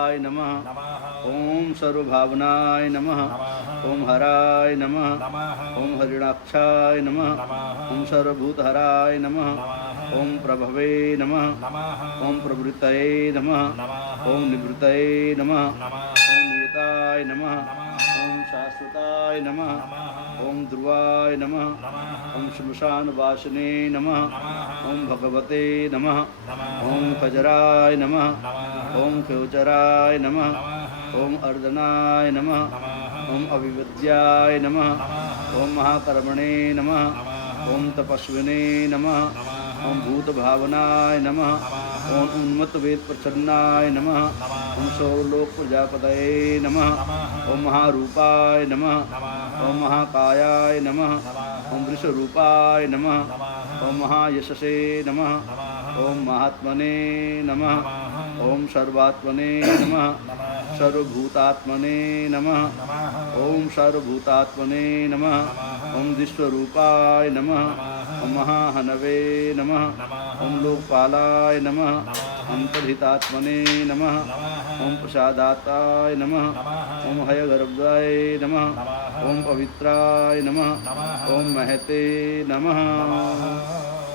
नमः। ओम सर्वभावनाय नमः। ओम हराय नमः। ओम हरिणाक्षाय नमः। ओम सर्वभूतहराय नमः। ओम प्रभवे नमः। ओम प्रवृत्तये नमः। ओम निवृत्तये नमः। ओम नियताय नमः। ओम शाश्वताय नमः। ओम ध्रुवाय नमः। ओम श्मशानवासिने नमः। ओम भगवते नमः। ओम खजराय नमः। ओम खेचराय नमः। ओम अर्दनाय नमः। ओम अविवद्याय नमः। ओम महाकर्मणे नमः। ओम तपस्विने नमः। ओम भूतभावनाय नमः। ओम उन्मत्त वेद प्रच्छन्नाय नमः। ओम सौरलोक प्रजापतये नमः। ओम महारूपाय नमः। ओम महाकायाय नमः। ओम वृषरूपाय नमः। ओम महायशसे नमः। ओम महात्मने नमः। ओम सर्वात्मने नमः। सर्वभूतात्मने नमः। ओम सर्वभूतात्मने नमः। ओम विश्वरूपाय नमः। ओम महाहनवे नमः। ओम लोकपालाय नमः। ओम तद्धितात्मने नमः। ओम प्रसादाताय नमः। ओम हयगर्भाय नमः। ओम पवित्राय नमः। ओम महते नमः।